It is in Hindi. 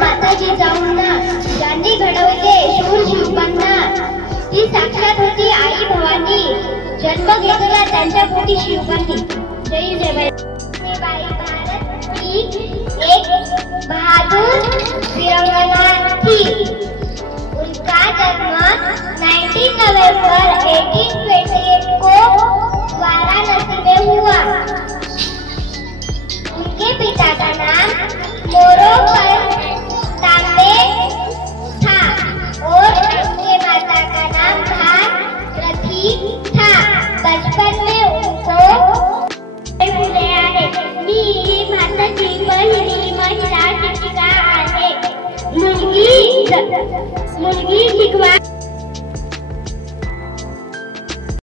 माता जिजाऊंना ज्यांनी घडवले शूर शिवबांना, ती साक्षात होती आई भवानी, जन्म घेतला त्यांच्या पोटी शिवबांनी। जय जय बाई भारत की एक बहादुर वीरांगना थी। उनका जन्म 19 नवंबर 1828 को वाराणसी में हुआ। उनके पिता का नाम मोरोपंत तांबे था और उनके माता का नाम भारती था। बचपन में उनको फुले आहे। मी भारताची पहिली महिला शिक्षिका आहे। मुलगी शिकवा